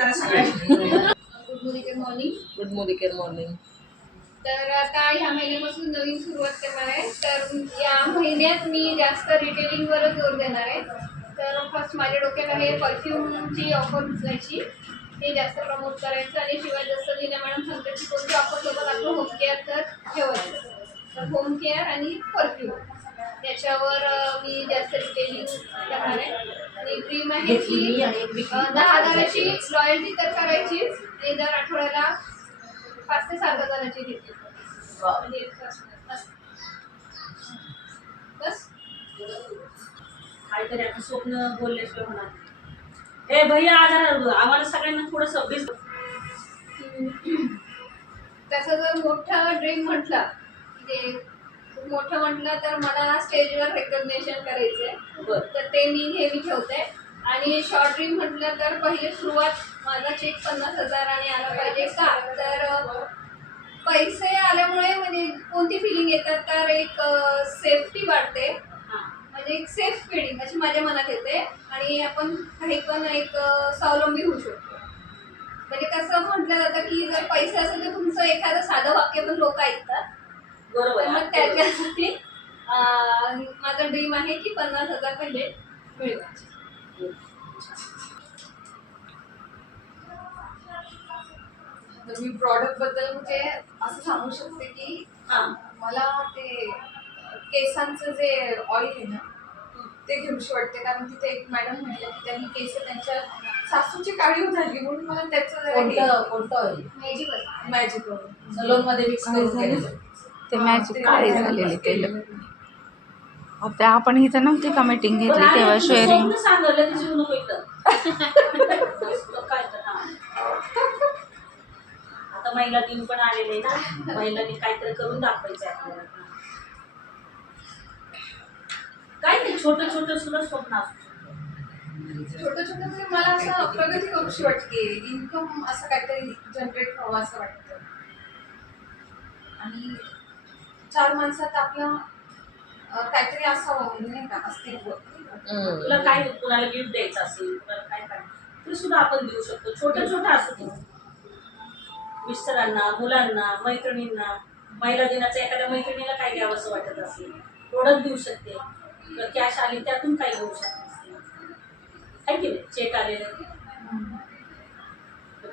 Good morning. तर आता ह्या महिन्यापासून नवीन सुरुवात करणार आहे. तर या महिन्यात मी जास्त रिटेलिंगवर जोर देणार आहे. तर फर्स्ट माझ्या डोक्यात आहे परफ्यूमची ऑफर उचलायची, ते जास्त प्रमोट करायचं. आणि शिवाय जसं लीना मॅडम सांगतात की कोणती ऑफर सोबत आपलं होम केअर तर ठेवायचं. तर होम केअर आणि परफ्यूम त्याच्यावर मी जास्त रिटेलिंग करणार आहे. आणि ड्रीम आहे की 10,000ची लॉयल्टी तर करायचीच, आणि दर आठवड्याला 5 ते 7,000ची घेते. बस काहीतरी आता स्वप्न बोलल्याशिवाय होणार. हे भैया आम्हाला सगळ्यांना थोडं सव्वीस. त्याचं जर मोठं ड्रीम म्हटलं ते खूप मोठं म्हटलं तर मला स्टेजवर रेकग्नेशन करायचंय. तर ते मी नेहमी ठेवते. आणि शॉर्ट ड्रीम म्हटलं तर पहिले सुरुवात माझा चेक 50,000 आणि आला पाहिजे का, तर पैसे आल्यामुळे म्हणजे कोणती फिलिंग येतात तर एक सेफ्टी वाटते, म्हणजे एक सेफ फिलिंग अशी माझ्या मनात येते. आणि आपण काही पण एक स्वावलंबी होऊ शकतो. म्हणजे कसं म्हटलं जातं की जर पैसे असेल तर तुमचं एखादं साधं वाक्य पण लोक ऐकतात. बरोबर. मग त्याच्यासाठी माझा ड्रीम आहे की 50,000 पहिले मिळवायचे. तर मी प्रॉडक्ट बद्दल म्हणजे असं सांगू शकते की मला ते केसांचं जे ऑइल आहे ना ते घेऊशी वाटते. कारण तिथे एक मॅडम म्हटलं की त्यांनी केस त्यांच्या सासूची काळी झाली म्हणून मला त्याचं कोणतं ऑइल मॅजिक सलोन मध्ये मिक्स करून केलं ते मॅजिक काळी झालेली केलं. आता आपण इथं नव्हती का मीटिंग घेतली तेव्हा शेअरिंग. आता महिला दिन पण आलेले ना, महिलांनी काहीतरी करून दाखवायचं आपल्याला. काय नाही, छोटं छोटं सुद्धा स्वप्न असू शकतं. छोटं छोटं म्हणजे मला असं प्रगती करूशी वाटते, इन्कम असं काहीतरी जनरेट व्हावं असं वाटतं. आणि 4 माणसात आपलं काहीतरी असावं म्हणजे नाही का अस्तित्व. तुला काय कुणाला गिफ्ट द्यायचं असेल, कुणाला काय करायचं ते सुद्धा आपण देऊ शकतो. छोटं छोटं असू दे. मिस्टरांना, मुलांना, मैत्रिणींना, महिला दिनाचं एखाद्या मैत्रिणीला काय द्यावं असं वाटत असेल, प्रोडक्ट देऊ शकते. कॅश आली त्यातून काय घेऊ शकते, काय की नाही. चेक आलेले,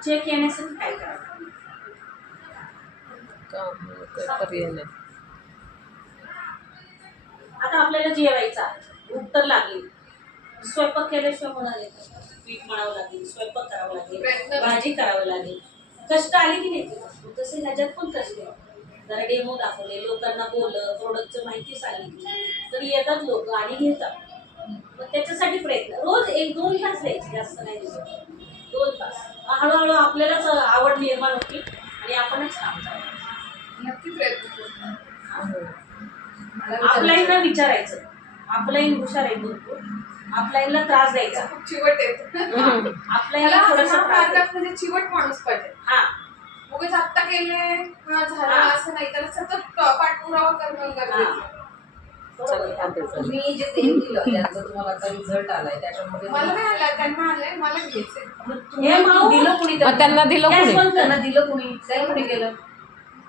चेक येण्यासाठी काय करायचं. आता आपल्याला जेवायचं आहे, भूक तर लागली, स्वयंपाक केल्याशिवाय होणार आहे. पीठ मळावं लागेल, स्वयंपाक करावं लागेल, भाजी करावं लागेल. कष्ट आले की नाही, तसे ह्याच्यात पण कष्ट आहे. जरा डेमो दाखवले, लोकांना बोललं, प्रोडक्टचं माहिती सांगितली तर येतात लोक आणि घेतात. मग त्याच्यासाठी प्रयत्न रोज 1-2 तास द्यायचे, जास्त नाही द्यायचे. 2 तास हळूहळू आपल्यालाच आवड निर्माण होती आणि आपणच काम करायचं. नक्की प्रयत्न करतो. आपल्याला विचारायचं, आपल्याला हुशार आहे भरपूर, आपल्याला त्रास द्यायचा खूप चिवट येत आपल्याला थोडासा म्हणजे चिवट माणूस पाहिजे. उगाच आत्ता केले झालं असं नाही, त्याला सतत पाठपुरावा करणं गरजेचं. तुम्ही जे तेल दिलं त्याचा तुम्हाला आता रिझल्ट आलाय त्याच्यामध्ये मला नाही आला, त्यांना आलंय, मला घ्यायचंय. दिलं कुणी त्यांना दिलं कोणी? त्यांना दिलं कुणी? सेल कुणी केलं?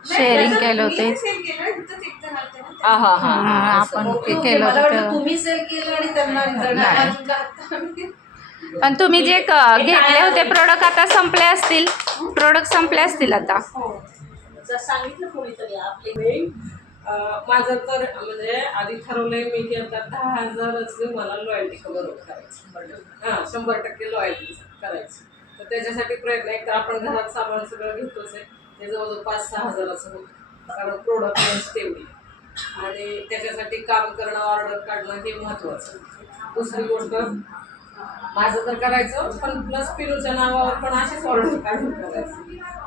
शेअरिंग केलं होते. सेल केलं, तिथंच एक जण आलते ना. आपण ते केलं मला वाटलं होतं. तुम्ही सेल केलं आणि त्यांना रिझल्ट. पण तुम्ही जे घेतले होते प्रोडक्ट आता संपले असतील. प्रोडक्ट संपले असतील आता. जर सांगितलं कोणीतरी आपले माझं तर म्हणजे आधी ठरवलंय मी की आता 10,000च मला लॉयल्टी कव्हर करायचं. 100% लॉयल्टी करायची. तर त्याच्यासाठी प्रयत्न एक तर आपण घरात सामान सगळं घेतोच आहे, ते जवळजवळ 5-6 हजाराचं होतं. कारण प्रोडक्ट रेंज तेवढी आणि त्याच्यासाठी काम करणं, ऑर्डर काढणं हे महत्त्वाचं. दुसरी गोष्ट माझं तर करायचं, पण प्लस पिनूच्या नावावर पण असेच ऑर्डर काढून करायचं.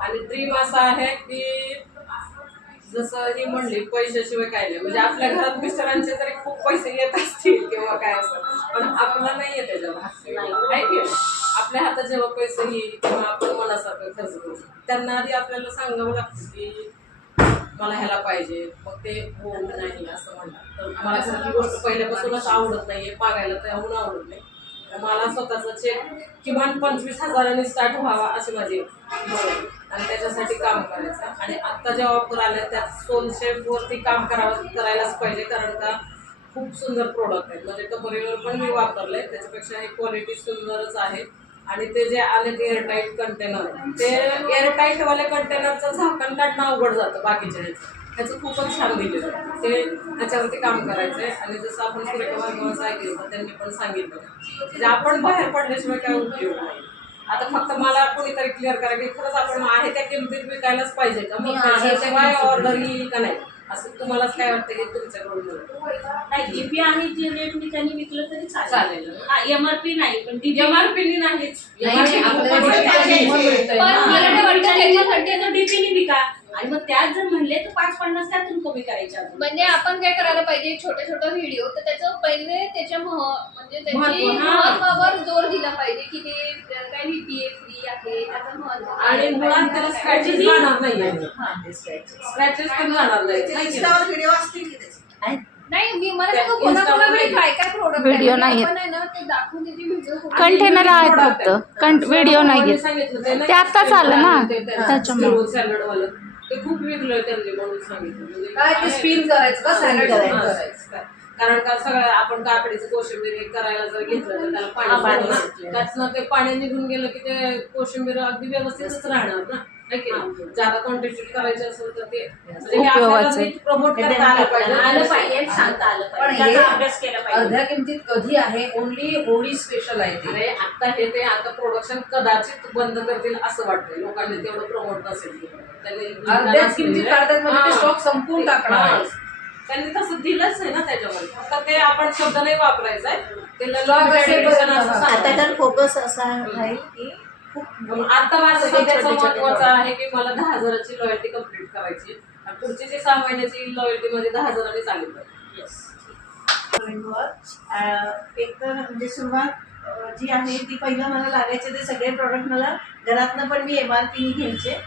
आणि ड्रीम असा आहे की जसं ही म्हणली पैशाशिवाय काय नाही, म्हणजे आपल्या घरात मिस्टरांचे तरी खूप पैसे येत असतील किंवा काय असतं, पण आपला नाही येत त्याच्यावर. आपल्या हातात जेव्हा पैसे येईल तेव्हा आपण मनासारखं खर्च करू शकतो. त्यांना आधी आपल्याला सांगावं लागतं की मला ह्याला पाहिजे, मग ते हो नाही असं म्हणतात. तर मला ती गोष्ट पहिल्यापासूनच आवडत नाहीये, मागायला तर आवडत नाही. मला स्वतःचा चेक किमान 25,000 स्टार्ट व्हावा अशी माझी इच्छा आहे. आणि त्याच्यासाठी काम करायचं. आणि आत्ता ज्या ऑफर आल्या त्यात सोलशेफवरती काम करायलाच पाहिजे, कारण का खूप सुंदर प्रोडक्ट आहे. म्हणजे कपरीवर पण मी वापरलंय, त्याच्यापेक्षा ही क्वालिटी सुंदरच आहे. आणि ते जे आले ते एअरटाईट कंटेनर, ते एअरटाईटवाले कंटेनरचं झाकण काढणं अवघड जातं बाकीच्या ह्याचं खूपच छान दिलेलं आहे. ते त्याच्यावरती काम करायचं आहे. आणि जसं आपण सुरेखा भार्गवांचं ऐकलं तर त्यांनी पण सांगितलं म्हणजे आपण बाहेर पडल्याशिवाय काय उपयोग नाही. आता फक्त मला कोणीतरी क्लिअर करा की खरंच आपण आहे त्या किमतीत विकायलाच पाहिजे का, मग त्याच्याशिवाय ऑर्डर येईल का नाही, असं तुम्हालाच काय वाटतं की तुमच्याकडून नाही जीपी आणि जे रेटनी त्यांनी विकलं तरी चालेल. चालेल. हा एमआरपी नाही पण एमआरपी नाहीच. नाही, आपल्याला मिळतंय पण ना. मला काय वाटतं त्याच्यासाठी डीपीने विका आणि मग त्यात जर म्हणले तर 5-50 त्यातून कमी करायचे अजून. म्हणजे आपण काय करायला पाहिजे, छोटे छोटे व्हिडिओ तर त्याचं पहिले त्याच्या म्हणजे त्याची महत्त्व, हा. महत्वावर जोर दिला पाहिजे की ते काय VPA फ्री आहे त्याचं महत्व. आणि मुळात त्याला स्क्रॅचेस जाणार नाही, स्क्रॅचेस पण जाणार नाही. इंस्टावर व्हिडिओ असतील की त्याचे? नाही मी मला त्या सांगू कोणाकोणाकडे Instagram काय काय प्रोडक्ट Video नाही आहे ना ते दाखवून त्याची व्हिडिओ कंटेनर आहेत फक्त, व्हिडिओ नाही घेत. ते आत्ताच आलं ना, त्याच्यामुळे. सॅलड वालं ते खूप विकलंय त्यांनी म्हणून सांगितलं. म्हणजे काय ते स्पिन करायचं का सॅलड करायचं? कारण का सगळं आपण काकडीचं कोशिंबीर हे करायला जर घेतलं तर त्याला पाणी लागतं. त्यातनं ते पाणी निघून गेलं की ते कोशिंबीर अगदी व्यवस्थितच राहणार ना. है की नाही? ज्यादा क्वांटिटी करायची असेल तर ते उपयोगाचं. प्रमोट करता आलं पाहिजे. आलं पाहिजे सांगता आलं पण पाहिजे हे त्याचा अभ्यास केला पाहिजे. अर्ध्या किमतीत कधी आहे? ओनली होळी स्पेशल आहे ते. अरे आता प्रोडक्शन कदाचित बंद करतील असं वाटतंय. लोकांनी तेवढं प्रमोट नसेल केलं. त्यांनी अर्ध्याच किमतीत काढतात म्हणजे ते स्टॉक संपून टाकणार हा. आहे. त्यांनी तसं दिलंच आहे ना त्याच्यामध्ये. फक्त ते आपण शब्द नाही वापरायचा आहे. ते Stock असेल edition असं बरं. सांगायचं. आता तर फोकस असा राहील की खूप आता माझं सध्याचं छोटे-छोटे महत्वाचं आहे की मला 10,000ची लॉयल्टी कम्प्लीट करायची आणि पुढची जी 6 महिन्याची लॉयल्टी मध्ये 10,000 चालू आहे. एक तर म्हणजे सुरुवात जी आहे ती पहिलं मला लागायचे ते सगळे प्रॉडक्ट मला घरातनं पण मी MRP घ्यायचे,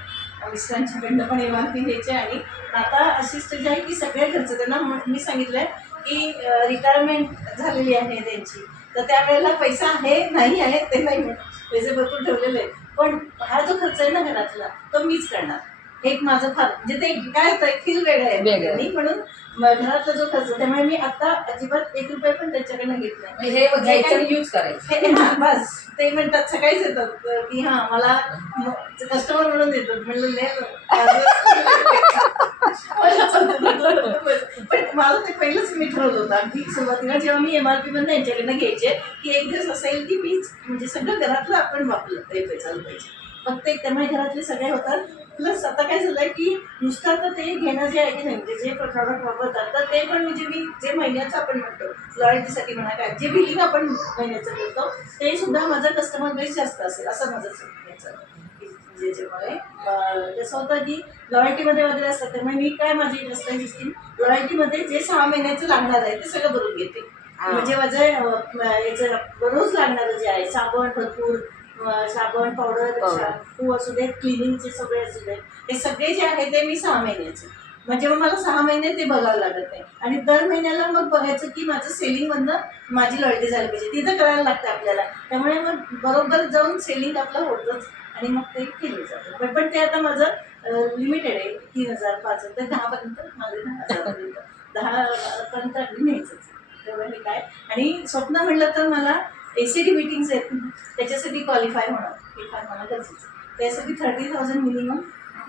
मिस्टरांच्याकडनं पण MRP घ्यायचे. आणि आता अशी स्टेज आहे की सगळे खर्च त्यांना मी सांगितलंय की रिटायरमेंट झालेली आहे त्यांची, तर त्यावेळेला पैसा आहे नाही आहे ते नाही म्हणत, पैसे भरपूर ठेवलेले आहेत, पण हा जो खर्च आहे ना घरातला तो मीच करणार. एक माझं फार म्हणजे ते काय होतं फील वेगळं आहे मी, म्हणून घरातला जो खर्च, त्यामुळे मी आता अजिबात 1 रुपया पण त्यांच्याकडनं घेत नाही. हे घ्यायचं यूज करायचं. हां बस ते म्हणतात सकाळीच येतात की हां मला कस्टमर म्हणून येतात. म्हणलं पण मला ते पहिलंच मी ठरवलं होतं अगदी सुरुवातीला जेव्हा मी MRP मधनं यांच्याकडनं घ्यायचे की एक दिवस असेल की मीच म्हणजे सगळं घरातलं आपण वापरलं चालू पाहिजे. फक्त एक त्यामुळे घरातले सगळे होतात. प्लस आता काय झालंय की नुसतं तर ते घेणं जे आहे की नाही म्हणजे जे प्रॉडक्ट वापरतात तर ते पण म्हणजे मी जे महिन्याचं आपण म्हणतो लॉयल्टीसाठी म्हणा काय जे बिलिंग आपण महिन्याचं करतो ते सुद्धा माझा कस्टमर बेस जास्त असेल असं माझं याचं ज्याच्यामुळे कसं होतं की लॉयल्टीमध्ये वगैरे असतात. त्यामुळे मी काय माझी इन्व्हेस्टमेंट स्कीम लॉयल्टीमध्ये जे 6 महिन्याचं लागणार आहे ते सगळं भरून घेते. म्हणजे माझं याचं रोज लागणारं जे आहे साबण भरपूर, साबण पावडर शॅम्पू असू देत, क्लिनिंगचे सगळे असू देत, हे सगळे जे आहे ते मी 6 महिन्याचे, म्हणजे मग मला 6 महिने ते बघावं लागत नाही. आणि दर महिन्याला मग बघायचं की माझं सेलिंगमधनं माझी लॉयल्टी झाली पाहिजे, तिथं करायला लागतं आपल्याला. त्यामुळे मग बरोबर जाऊन सेलिंग आपलं होतंच आणि मग ते केलं जातं. पण ते आता माझं लिमिटेड आहे 3,000 5,000 ते 10पर्यंत माझे 10,000पर्यंत 10पर्यंत अगदी न्यायचंच तेवढं मी काय. आणि स्वप्न म्हणलं तर मला ACD मीटिंग्स आहेत त्याच्यासाठी क्वालिफाय होणं हे फार मला गरजेचं. त्यासाठी 30,000 मिनिमम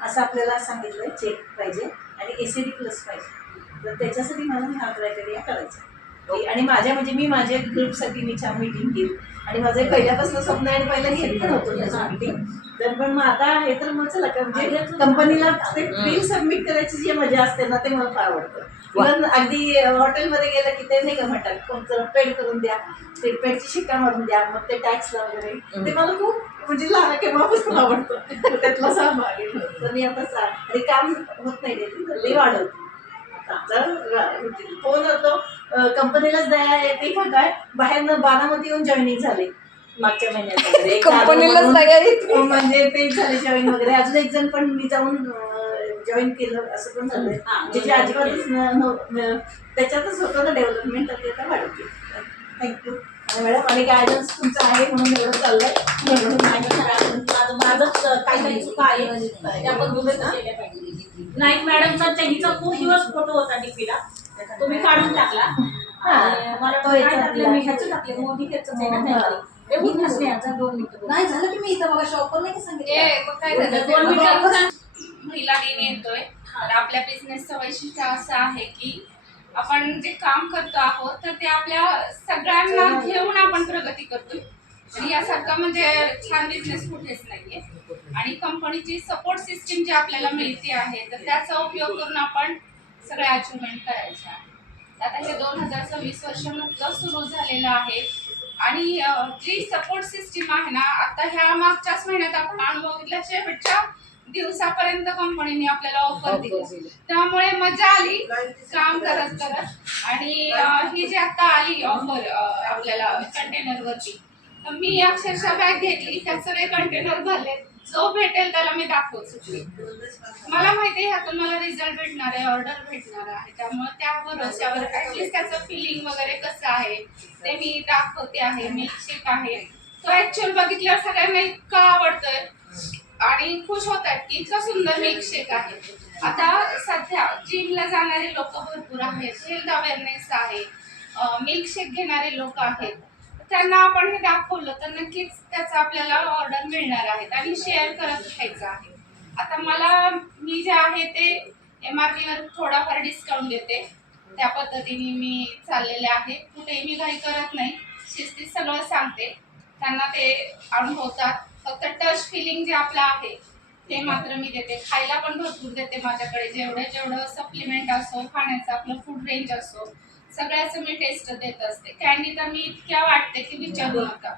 असं आपल्याला सांगितलं आहे चेक पाहिजे आणि ACD प्लस पाहिजे. तर त्याच्यासाठी मला हा क्रायटेरिया करायचा. आणि माझ्या म्हणजे मी माझ्या ग्रुपसाठी मी छान मीटिंग केली आणि माझं पहिल्यापासून स्वप्न आहे आणि पहिला घेत पण होतो त्याचं मीटिंग. तर पण मग आता हे तर मग चला म्हणजे कंपनीला ते बिल सबमिट करायची जी मजा असते ना ते मला फार आवडतं. इव्हन अगदी हॉटेलमध्ये गेलं की ते नाही का म्हणतात कोणतं पेड करून द्या, ते पेडची शिक्का मारून द्या, मग ते टॅक्सला वगैरे ते मला खूप म्हणजे लहान केव्हापासून आवडतं. त्यातला सहभाग आहे. तर मी आता आणि काम होत नाही ते वाढवते. फोन होतो कंपनीलाच द्या येते का काय, बाहेरनं बारामती येऊन जॉईनिंग झाले मागच्या महिन्यात कंपनीलाच तयारी म्हणजे ते झाले जॉईन वगैरे. अजून एक जण पण मी जाऊन जॉईन केलं असं पण झालंय. म्हणजे अजिबातच त्याच्यातच होतं ना डेव्हलपमेंट, आता वाढवते. थँक्यू. आणि मॅडम आणि गायडन्स तुमचं आहे म्हणून एवढं चाललंय. म्हणून माझं काही चुका आहे त्या पण दुरुस्त केल्या पाहिजे. नाईक मॅडमचा हिचा खूप दिवस फोटो होता डीपीला, तुम्ही काढून टाकला. आणि मला तो काय याच्यात टाकलं मी ह्याचं टाकलं मोदी ह्याचं आहे ना काहीतरी. हे होत नसते याचा 2 मिनिटं. नाही झालं की मी इथं मला शॉपवर नाही का सांगितलं. मग काय झालं 2 मिनिटं. महिला दिन येतोय तर आपल्या बिझनेसचं वैशिष्ट्य असं आहे की आपण जे काम करतो आहोत तर ते आपल्या सगळ्यांना घेऊन आपण प्रगती करतोय. आणि यासारखं म्हणजे छान बिझनेस कुठेच नाहीये. आणि कंपनीची सपोर्ट सिस्टीम जी आपल्याला मिळते आहे तर त्याचा उपयोग करून आपण सगळ्या अचिव्हमेंट करायच्या आहे. आता हे 2026 वर्ष नुकतं सुरू झालेलं आहे. आणि जी सपोर्ट सिस्टीम आहे ना आता ह्या मागच्याच महिन्यात आपण अनुभवितल्या शेवटच्या दिवसापर्यंत कंपनीने आपल्याला ऑफर दिली, त्यामुळे मजा आली काम करत करत. आणि ही जी आता आली ऑफर आपल्याला कंटेनरवरची, तर मी अक्षरशः बॅग घेतली, त्यात सगळे कंटेनर भरले. जो भेटेल त्याला मी दाखवत सुटली. मला माहिती आहे ह्यातून मला रिझल्ट भेटणार आहे, ऑर्डर भेटणार आहे, त्यामुळे त्या भरोश्यावर ऍटलीस्ट त्याचं फिलिंग वगैरे कसं आहे ते मी दाखवते आहे. मिल्कशेक आहे तो ऍक्च्युअल बघितल्यावर सगळ्यांना इतका आवडतोय आणि खुश होतात की इतका सुंदर मिल्कशेक आहे. आता सध्या जिमला जाणारे लोक भरपूर आहेत, हेल्थ अवेअरनेस आहे, मिल्कशेक घेणारे लोक आहेत, त्यांना आपण हे दाखवलं तर नक्कीच त्याचा आपल्याला ऑर्डर मिळणार आहेत आणि शेअर करत घ्यायचं आहे. आता मी जे आहे ते MRP वर थोडाफार डिस्काउंट देते, त्या पद्धतीने मी चाललेले आहे. कुठेही मी घाई करत नाही, शिस्तीत सगळं सांगते, त्यांना ते अनुभवतात. फक्त टच फिलिंग जे आपलं आहे ते मात्र मी देते. खायला पण भरपूर देते माझ्याकडे, जेवढं सप्लिमेंट असो, खाण्याचं आपलं फूड रेंज असो, सगळ्याचं मी टेस्ट देत असते. कॅन्डी तर मी इतक्या वाटते की विचारू नका.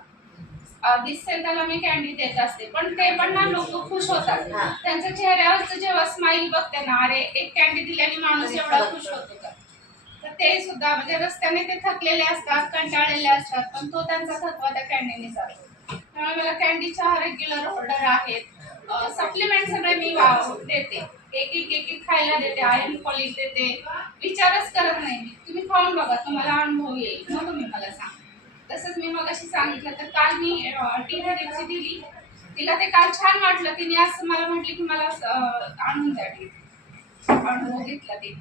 दिसेल त्याला मी कॅन्डी देत असते, पण ते पण ना लोक खुश होतात. त्यांच्या चेहऱ्यावरचं जेव्हा स्माईल बघते ना, अरे एक कॅन्डी दिल्याने माणूस एवढा खुश होतो का. तर ते सुद्धा म्हणजे रस्त्याने ते थकलेले असतात, कंटाळलेले असतात, पण तो त्यांचा थकवा त्या कॅन्डीने जातो. त्यामुळे मला कॅन्डीच्या रेग्युलर ऑर्डर आहेत. सप्लिमेंट सगळे मी देते, एक खायला देते, आयर्न फॉलिक देते, विचारच करत नाही मी. तुम्ही खाऊन बघा, तुम्हाला अनुभव येईल, मग तुम्ही मला सांगा. तसंच मी मगाशी सांगितलं तर काल मी टी दिली, तिला ते काल छान वाटलं. तिने असं मला म्हटली की मला आणून द्या टी. अनुभव घेतला ते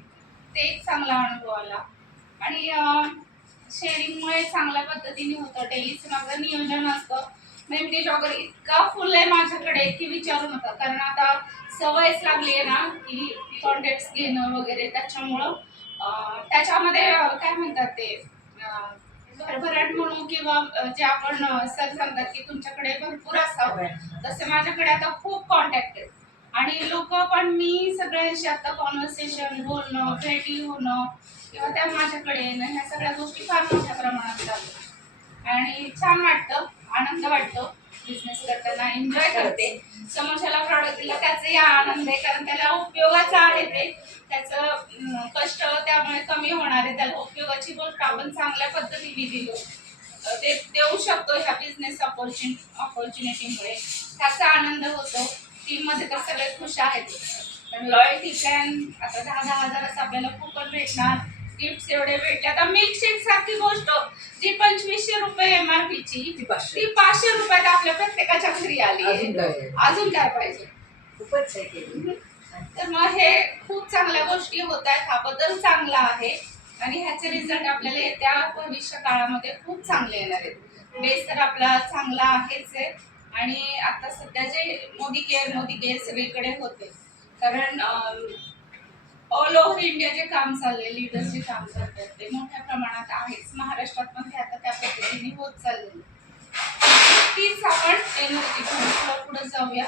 एक चांगला अनुभव आला. आणि शेअरिंगमुळे चांगल्या पद्धतीने होतं. डेलीचं माझं नियोजन असतं. मेमरी जॉगर इतका फुल आहे माझ्याकडे की विचारू नका, कारण आता सवयच लागली आहे ना की कॉन्टॅक्ट्स घेणं वगैरे, त्याच्यामुळं त्याच्यामध्ये काय म्हणतात ते भरभराट म्हणू किंवा जे आपण सर सांगतात की तुमच्याकडे भरपूर असावं, तसे माझ्याकडे आता खूप कॉन्टॅक्ट आहेत. आणि लोक पण मी सगळ्यांशी आता कॉन्व्हर्सेशन, बोलणं, भेटी होणं किंवा त्या माझ्याकडे येणं, ह्या सगळ्या गोष्टी फार मोठ्या प्रमाणात चालू. आणि छान वाटतं, आनंद वाटतो बिझनेस करताना, एन्जॉय करते. समोरच्याला प्रॉडक्ट दिला त्याचाही आनंद आहे, कारण त्याला उपयोगाचं आहे ते, त्याचं कष्ट त्यामुळे कमी होणार आहे. त्याला उपयोगाची गोष्ट आपण चांगल्या पद्धतीने दिली ते देऊ शकतो ह्या बिझनेस ऑपॉर्च्युनिटीमुळे, त्याचा आनंद होतो. टीममध्ये तर सगळे खुश आहेत. लॉयल्टी प्लॅन आता 10,000 हजाराचं आपल्याला कूपन भेटणार, गिफ्ट एवढे भेटले. आता मिल्कशेक सारखी गोष्ट जी 2500 रुपये MRPची, ती 500 रुपयात आपल्या प्रत्येकाच्या घरी आली. अजून काय पाहिजे. खूपच आहे केली. तर मग हे खूप चांगल्या गोष्टी होत आहेत. हा बदल चांगला आहे आणि ह्याचे रिझल्ट आपल्याला येत्या भविष्य काळामध्ये खूप चांगले येणार आहेत. बेस तर आपला चांगला आहेच आहे. आणि आता सध्या जे मोदी केअर सगळीकडे होते, कारण ऑल ओव्हर इंडिया जे काम चाललंय, लीडर्स जे काम करतात ते मोठ्या प्रमाणात आहेच. महाराष्ट्रात पण ते आता त्या पद्धतीने होत चाललेलं. तीच आपण एनर्जी पुढे जाऊया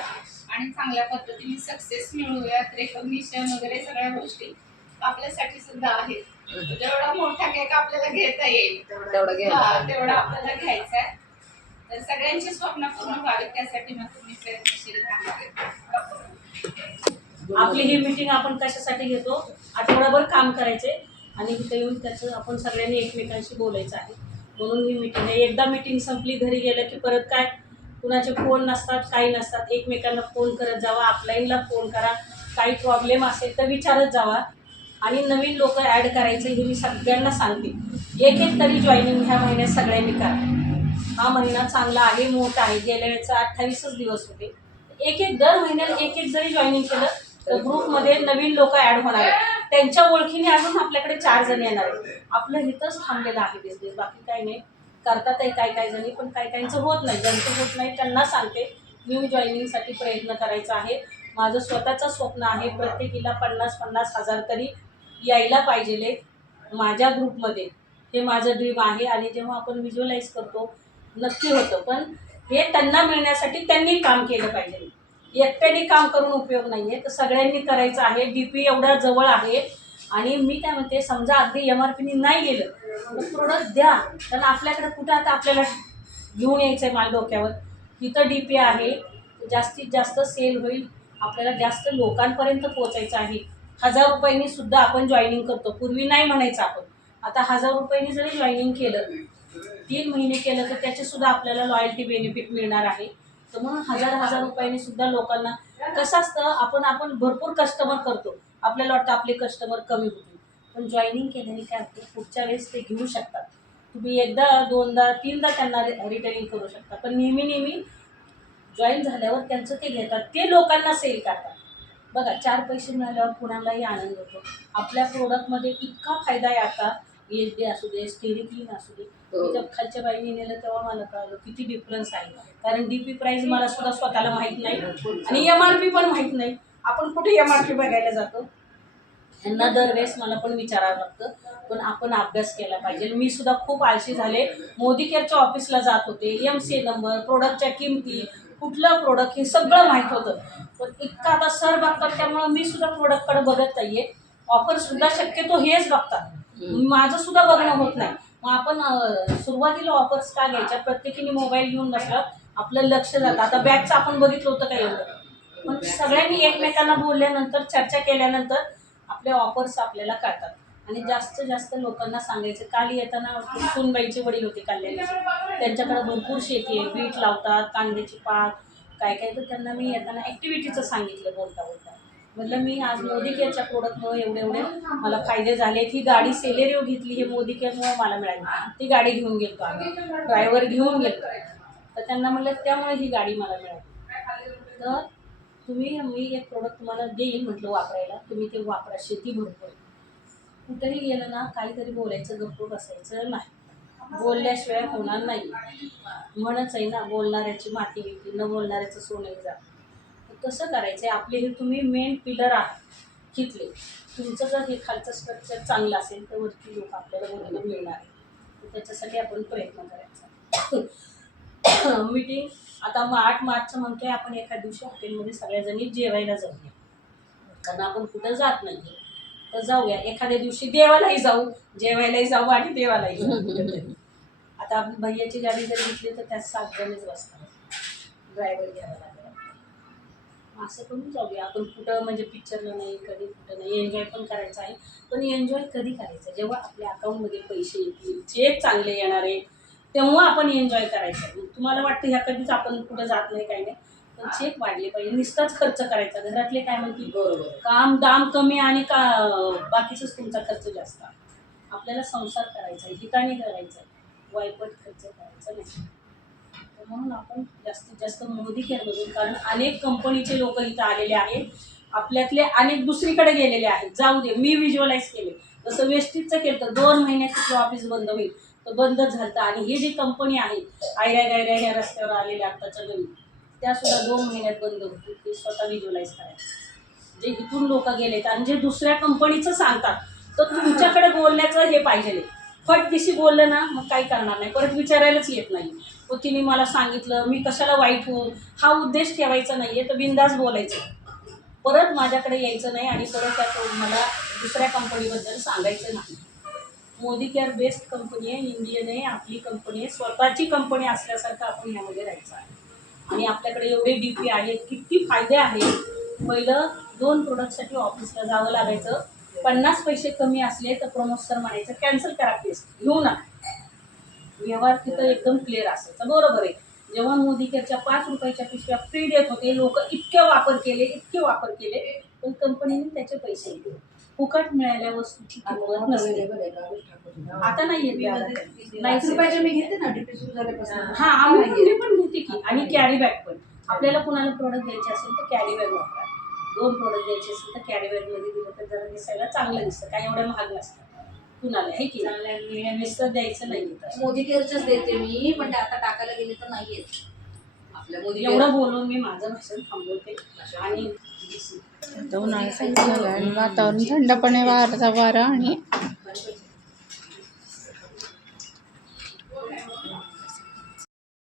आणि चांगल्या पद्धतीने सक्सेस मिळवूयात. रेकॉग्निशन वगैरे सगळ्या गोष्टी आपल्यासाठी सुद्धा आहेत. जेवढा मोठा केक आपल्याला घेता येईल तेवढा आपल्याला घ्यायचा आहे. तर सगळ्यांची स्वप्न पूर्ण व्हावी त्यासाठी मग तुम्ही प्रयत्नशील राहा. आपली ही मीटिंग आपण कशासाठी घेतो, आठवडाभर काम करायचे आणि इथे येऊन त्याचं आपण सगळ्यांनी एकमेकांशी बोलायचं आहे, म्हणून ही मीटिंग आहे. एकदा मीटिंग संपली, घरी गेलं की परत काय कुणाचे फोन नसतात, काही नसतात. एकमेकांना फोन करत जावा, अपलाईनला फोन करा, काही प्रॉब्लेम असेल तर विचारत जावा. आणि नवीन लोक ॲड करायचे हे मी सगळ्यांना सांगते. एक एक तरी जॉईनिंग ह्या महिन्यात सगळ्यांनी करा. हा महिना चांगला आहे, मोठा आहे. गेल्या वेळेचा 28च दिवस होते. एक एक दर महिन्याला एक एक जरी जॉईनिंग केलं तर ग्रुपमध्ये नवीन लोक ॲड होणार आहेत. त्यांच्या ओळखीने अजून आपल्याकडे 4 जण येणार आहेत. आपलं हिथंच थांबलेलं आहे बिझनेस, बाकी काही नाही. करतात आहे काय काय जणी, पण काही काहींचं होत नाही. ज्यांचं होत नाही त्यांना सांगते न्यू जॉईनिंगसाठी प्रयत्न करायचा आहे. माझं स्वतःचं स्वप्न आहे प्रत्येकीला 50-50 हजार तरी यायला पाहिजे माझ्या ग्रुपमध्ये. हे माझं ड्रीम आहे. आणि जेव्हा आपण व्हिज्युअलाइज करतो नक्की होतं, पण हे त्यांना मिळण्यासाठी त्यांनी काम केलं पाहिजे. एकट्याने काम करून उपयोग नाही आहे, तर सगळ्यांनी करायचं आहे. DP एवढा जवळ आहे. आणि मी काय म्हणते, समजा अगदी MRPनी नाही गेलं तर प्रोडक्ट द्या, कारण आपल्याकडे कुठं आता आपल्याला घेऊन यायचं आहे माल डोक्यावर. इथं DP आहे, जास्तीत जास्त सेल होईल, आपल्याला जास्त लोकांपर्यंत पोचायचं आहे. 1000 रुपयांनी सुद्धा आपण जॉईनिंग करतो. पूर्वी नाही म्हणायचं आपण, आता 1000 रुपयांनी जरी जॉईनिंग केलं 3 महिने केलं तर त्याचे सुद्धा आपल्याला लॉयल्टी बेनिफिट मिळणार आहे. तर म्हणून 1000 रुपयांनी सुद्धा लोकांना कसं असतं, आपण भरपूर कस्टमर करतो, आपल्याला वाटतं आपले कस्टमर कमी होतील, पण जॉईनिंग केल्याने काय होतं पुढच्या वेळेस ते घेऊ शकतात. तुम्ही एकदा 2दा 3दा त्यांना रिटर्निंग करू शकता, पण नेहमी जॉईन झाल्यावर त्यांचं ते घेतात, ते लोकांना सेल करतात. बघा 4 पैसे मिळाल्यावर कुणालाही आनंद होतो. आपल्या प्रोडक्टमध्ये इतका फायदा आहे. आता ESD असू दे, स्टेरिक्लीन असू दे, जब खालच्या बाईने नेलं तेव्हा मला कळलं किती डिफरन्स आहे. कारण DP प्राईस मला सुद्धा स्वतःला माहीत नाही आणि MRP पण माहीत नाही. आपण कुठे MRP बघायला जातो, यांना दरवेळेस मला पण विचारावं लागतं. पण आपण अभ्यास केला पाहिजे. मी सुद्धा खूप आळशी झाले. मोदी केअरच्या ऑफिसला जात होते, MCA नंबर, प्रोडक्टच्या किमती, कुठलं प्रोडक्ट हे सगळं माहीत होतं. पण इतकं आता सर बघतात त्यामुळं मी सुद्धा प्रोडक्टकडे बघत नाही आहे. ऑफरसुद्धा शक्यतो हेच बघतात, माझं सुद्धा बघणं होत नाही. मग आपण सुरुवातीला ऑफर्स का घ्यायच्या, प्रत्येकीने मोबाईल घेऊन बसला आपलं लक्ष जातं. आता बॅगचं आपण बघितलं होतं का एवढं, पण सगळ्यांनी एकमेकांना बोलल्यानंतर चर्चा केल्यानंतर आपल्या ऑफर्स आपल्याला कळतात. आणि जास्तीत जास्त लोकांना सांगायचं. काल येताना सुनबाईचे वडील होते कल्याणचे, त्यांच्याकडे भरपूर शेती आहे, बीट लावतात, कांद्याची पात काय काय, तर त्यांना मी येताना ॲक्टिव्हिटीचं सांगितलं बोलता म्हटलं मी आज मोदी केअरच्या प्रोडक्टमुळे एवढे मला फायदे झाले. ही गाडी सेलेरिओ घेतली, हे मोदी केअरमुळे मला मिळाली. ती गाडी घेऊन गेलो आम्ही, ड्रायव्हर घेऊन गेलो. तर त्यांना म्हटलं त्यामुळे ही गाडी मला मिळाली. तर मी एक प्रोडक्ट तुम्हाला देईन म्हटलं वापरायला, तुम्ही ते वापरा. शेती भरपूर, कुठेही गेलं ना काहीतरी बोलायचं, गप्प बसायचं नाही. बोलल्याशिवाय होणार नाही. म्हणच आहे ना, बोलणाऱ्याची माती विकली, न बोलणाऱ्याचं सोनं जात. कसं करायचं आहे, आपले हे तुम्ही मेन पिलर आहात इथले. तुमचं जर हे खालचं स्ट्रक्चर चांगलं असेल तर वरती लोक आपल्याला बरोबर मिळणार आहे. तर त्याच्यासाठी आपण प्रयत्न करायचा. मीटिंग आता 8 मार्चचं म्हणतोय आपण, एका दिवशी हॉटेलमध्ये सगळ्याजणी जेवायला जाऊया, कारण आपण कुठं जात नाही. तर जाऊया एखाद्या दिवशी, देवालाही जाऊ, जेवायलाही जाऊ आणि देवालाही जाऊ. आता आपण भैयाची गाडी जर घेतली तर त्यात 7 जणच बसतात, ड्रायव्हर घ्यावा लागेल. असं करून जाऊया आपण. कुठं म्हणजे पिक्चरला नाही, कधी कुठं नाही. एन्जॉय पण करायचं आहे, पण एन्जॉय कधी करायचं, जेव्हा आपल्या अकाउंटमध्ये पैसे येतील, चेक चांगले येणार आहे, तेव्हा आपण एन्जॉय करायचं आहे. तुम्हाला वाटतं ह्या कधीच आपण कुठं जात नाही काही नाही, पण चेक वाढले पाहिजे. नुसताच खर्च करायचा, घरातले काय म्हणतील काम दाम कमी आणि बाकीचंच तुमचा खर्च जास्त. आपल्याला संसार करायचा आहे, हिताने करायचा आहे, वायपट खर्च करायचा नाही. म्हणून आपण जास्तीत जास्त मोदी केअरमधून, कारण अनेक कंपनीचे लोक इथं आलेले आहेत, आपल्यातले अनेक दुसरीकडे गेलेले आहेत. जाऊ दे, मी व्हिज्युअलाइज केले. जसं वेस्टीजचं केलं तर 2 महिन्यात तिथलं ऑफिस बंद होईल, तर बंदच झालं. आणि ही जी कंपनी आहे आयऱ्या गायऱ्या ह्या रस्त्यावर आलेल्या आत्ताच्या नवीन, त्यासुद्धा 2 महिन्यात बंद होतील. ते स्वतः व्हिज्युअलाइज करायचं. जे इथून लोक गेलेत आणि जे दुसऱ्या कंपनीचं सांगतात, तर तुमच्याकडे बोलण्याचं हे पाहिजे. फटदिशी बोललं ना मग काही करणार नाही, परत विचारायलाच येत नाही. तो तिने मला सांगितलं, मी कशाला वाईट होऊ, हा उद्देश ठेवायचा नाही आहे. तर बिंदास बोलायचं, परत माझ्याकडे यायचं नाही आणि परत त्या मला दुसऱ्या कंपनीबद्दल सांगायचं नाही. मोदी केअर बेस्ट कंपनी आहे, इंडियन आहे, आपली कंपनी आहे, स्वतःची कंपनी असल्यासारखं आपण यामध्ये राहायचं आहे. आणि आपल्याकडे एवढे DP आहेत, किती फायदे आहेत. पहिलं 2 प्रोडक्टसाठी ऑफिसला जावं लागायचं, 50 पैसे कमी असले तर प्रमोद सर म्हणायचं कॅन्सल करा केस, घेऊ ना. व्यवहार तिथं एकदम क्लिअर असायचा. बरोबर आहे. जेव्हा मोदी केअरच्या 5 रुपयाच्या पिशव्या फ्री देत होते, लोक इतके वापर केले, पण कंपनीने त्याचे पैसे दिले. फुकट मिळाल्या वस्तूची किंमत नसते. आता नाही येते, नाही रुपयाच्या मी घेते ना डिप्रेशन झाल्यापासून. हा मी पण घेते की. आणि कॅरी बॅग पण आपल्याला कुणाला प्रोडक्ट द्यायचे असेल तर कॅरी बॅग वापरा. 2 प्रोडक्ट द्यायचे असेल तर कॅरी बॅग मध्ये दिलं तर जरा दिसायला चांगलं दिसतं, काही एवढं महाग नसतं कुणाला, हे की नुसतं द्यायचं नाही. मोदी केअरच्याच देते मी, पण ते आता टाकायला गेले तर नाही येत आपल्या मोदी एवढं बोलून मी माझं भाषण थांबवते. आणि आता उन्हाळा चालू झाला आणि वातावरण थंडपणे वारा आणि